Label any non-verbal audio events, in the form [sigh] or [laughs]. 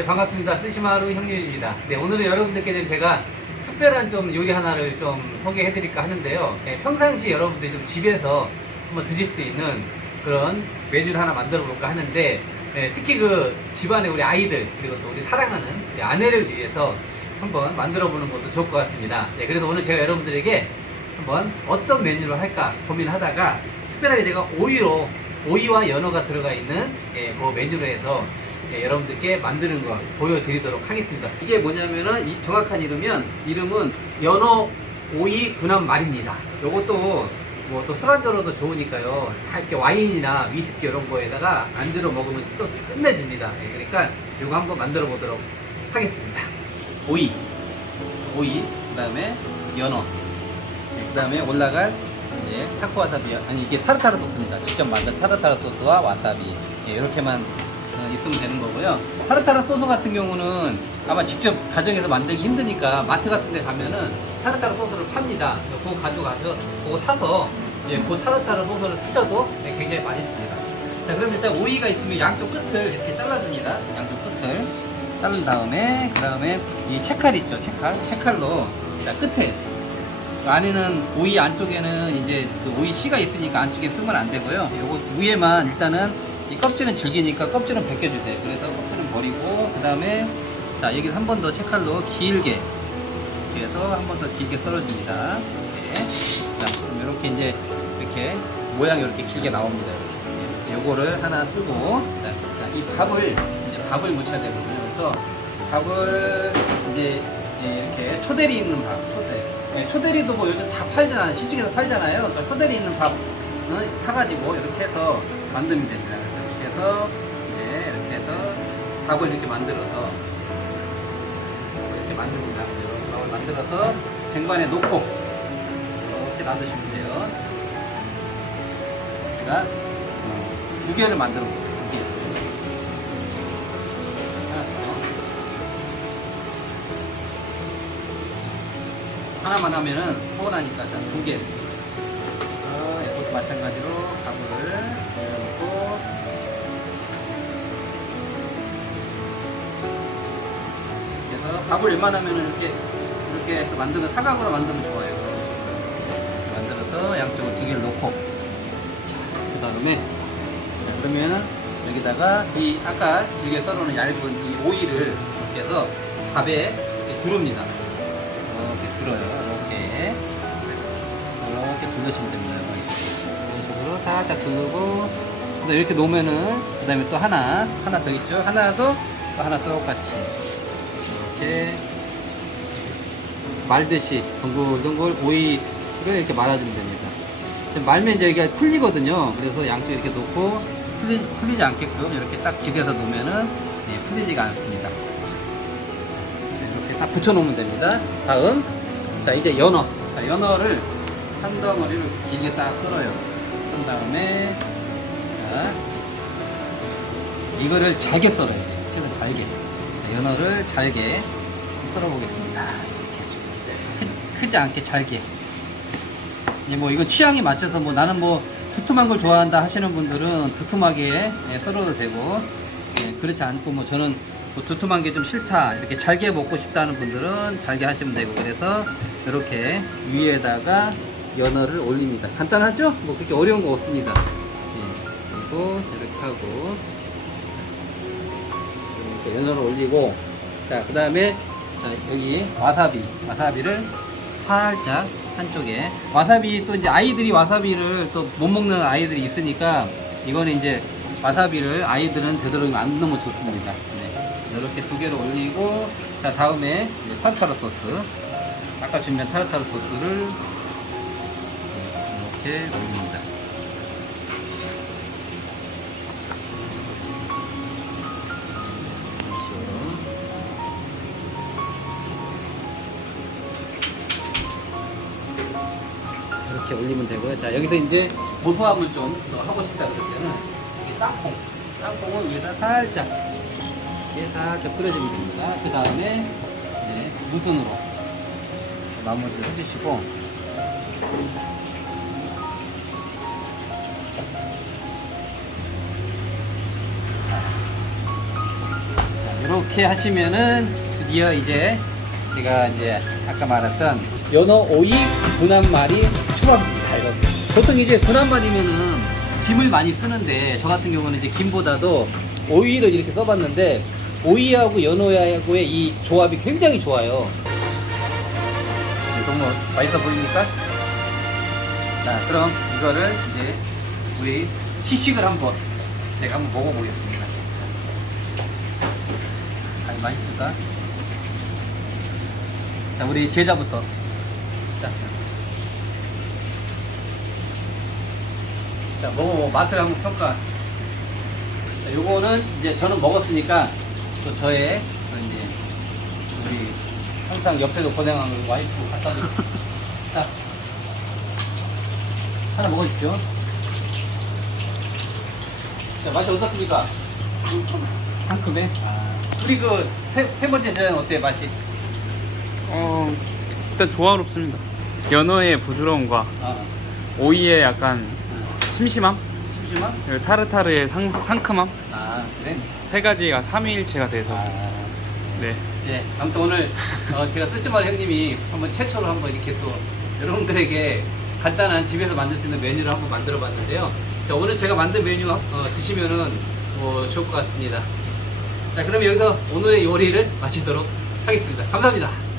네, 반갑습니다. 스시마루 형님입니다. 네, 오늘은 여러분들께 좀 제가 특별한 좀 요리 하나를 좀 소개해드릴까 하는데요. 네, 평상시 여러분들이 좀 집에서 한번 드실 수 있는 그런 메뉴를 하나 만들어 볼까 하는데, 네, 특히 그 집안의 우리 아이들, 그리고 또 우리 사랑하는 우리 아내를 위해서 한번 만들어 보는 것도 좋을 것 같습니다. 네, 그래서 오늘 제가 여러분들에게 한번 어떤 메뉴를 할까 고민하다가 특별하게 제가 오이로 오이와 연어가 들어가 있는 예, 그 메뉴로 해서 예, 여러분들께 만드는 거 보여드리도록 하겠습니다. 이게 뭐냐면은 이 정확한 이름은 이름은 연어 오이 군함 말입니다. 요것도 뭐 또 술안주로도 좋으니까요. 다 이렇게 와인이나 위스키 이런 거에다가 안주로 먹으면 또 끝내줍니다. 예, 그러니까 이거 한번 만들어 보도록 하겠습니다. 오이, 오이, 그다음에 연어, 그 다음에 올라갈 이제 타코 와사비 아니 이게 타르타르 소스입니다. 직접 만든 타르타르 소스와 와사비 예, 이렇게만 어, 있으면 되는 거고요. 타르타르 소스 같은 경우는 아마 직접 가정에서 만들기 힘드니까 마트 같은 데 가면은 타르타르 소스를 팝니다. 그거 가져가서 그거 사서 예, 그 타르타르 소스를 쓰셔도 예, 굉장히 맛있습니다. 자 그럼 일단 오이가 있으면 양쪽 끝을 이렇게 잘라줍니다. 양쪽 끝을 자른 다음에 그 다음에 이 채칼 있죠 채칼 채칼로 일단 끝에 그 안에는 오이 안쪽에는 이제 그 오이 씨가 있으니까 안쪽에 쓰면 안 되고요. 요거 위에만 일단은 이 껍질은 질기니까 껍질은 벗겨주세요. 그래서 껍질은 버리고 그 다음에 자 여기 한 번 더 채칼로 길게 해서 한 번 더 길게 썰어줍니다. 이렇게. 자 그럼 이렇게 이제 이렇게 모양이 이렇게 길게 나옵니다. 이렇게. 요거를 하나 쓰고 자, 자, 이 밥을 이제 밥을 묻혀야 되거든요. 그래서 밥을 이제 예, 이렇게 초대리 있는 밥, 초대. 예, 초대리도 뭐 요즘 다 팔잖아요. 시중에서 팔잖아요. 그러니까 초대리 있는 밥 어, 타가지고 이렇게 해서 만들면 됩니다. 이렇게 해서 이제 이렇게 해서 밥을 이렇게 만들어서 이렇게 만듭니다. 그죠? 밥을 만들어서 쟁반에 놓고 이렇게 놔두시면 돼요. 제가 어, 두 개를 만들어 볼게요. 두 개. 하나만 하면은 서운하니까 자, 두 개. 어, 이것도 마찬가지로 넣고 그래 밥을 웬만하면은 이렇게 이렇게 만들면 사각으로 만들면 좋아요. 만들어서 양쪽을 두 개를 놓고 자, 그 다음에 자, 그러면 여기다가 이 아까 길게 썰어놓은 얇은 이 오이를 이렇게 해서 밥에 이렇게 두릅니다. 이렇게 들어요. 이렇게 이렇게 둘러시면 됩니다. 이런 식으로 살짝 두르고 그다음 이렇게 놓으면은 그 다음에 또 하나 하나 더 있죠. 하나 더또 하나 똑같이 이렇게 말듯이 동글동글 오이를 이렇게 말아주면 됩니다. 말면 이제 이게 풀리거든요. 그래서 양쪽 이렇게 놓고 풀리, 풀리지 않게끔 이렇게 딱 기대서 놓으면은 예, 풀리지가 않습니다. 네, 이렇게 딱 붙여놓으면 됩니다. 다음, 자 이제 연어. 자 연어를 한 덩어리를 길게 딱 썰어요. 그 다음에 자 이거를 잘게 썰어야 돼요. 최대한 잘게. 자, 연어를 잘게 썰어보겠습니다. 크, 크지 않게 잘게. 뭐 이건 취향에 맞춰서 뭐 나는 뭐 두툼한 걸 좋아한다 하시는 분들은 두툼하게 예, 썰어도 되고 예, 그렇지 않고 뭐 저는 뭐 두툼한 게 좀 싫다 이렇게 잘게 먹고 싶다는 분들은 잘게 하시면 되고 그래서 이렇게 위에다가 연어를 올립니다 간단하죠? 뭐 그렇게 어려운 거 없습니다 예, 그리고 이렇게 하고 이렇게 연어를 올리고 자 그 다음에 자 여기 와사비 와사비를 살짝 한쪽에 와사비 또 이제 아이들이 와사비를 또 못 먹는 아이들이 있으니까 이거는 이제 와사비를 아이들은 되도록이면 안 넣으면 좋습니다. 네. 이렇게 두 개를 올리고 자 다음에 타르타르 소스 아까 준비한 타르타르 소스를 이렇게 올립니다. 이렇게 올리면 되고요. 자, 여기서 이제 고소함을 좀 더 하고 싶다 그럴 때는 이 땅콩, 땅콩을 위에다 살짝 이렇게 살짝 뿌려주면 됩니다. 그 다음에 이제 무순으로 마무리를 해주시고 자, 이렇게 하시면은 드디어 이제 제가 이제 아까 말했던 연어 오이 군함말이 이거 보통 이제 군함말이면은 김을 많이 쓰는데 저 같은 경우는 이제 김보다도 오이를 이렇게 써봤는데 오이하고 연어하고의 이 조합이 굉장히 좋아요. 네, 너무 맛있어 보입니까? 자, 그럼 이거를 이제 우리 시식을 한번 제가 한번 먹어보겠습니다. 아니 맛있을까? 자, 우리 제자부터. 자, 자 먹어 맛을 한번 평가. 자, 요거는 이제 저는 먹었으니까 또 저의 또 이제 우리 항상 옆에서 고생하는 와이프 갖다 드릴게요. [laughs] 자, 하나 먹어주십시오. 자, 맛이 어떻습니까? 상큼해? 아, 우리 그 세, 세 번째 제자는 어때 맛이? 어, 일단 조화롭습니다. 연어의 부드러움과 아, 오이의 약간 심심함, 심심한? 그리고 타르타르의 상, 상큼함 아, 그래? 세 가지가 삼위일체가 돼서 아, 네. 네. 아무튼 오늘 어, 제가 쓰시말 형님이 한번 최초로 한번 이렇게 또 여러분들에게 간단한 집에서 만들 수 있는 메뉴를 한번 만들어 봤는데요. 자, 오늘 제가 만든 메뉴 어, 드시면은 뭐 좋을 것 같습니다. 자, 그럼 여기서 오늘의 요리를 마치도록 하겠습니다. 감사합니다.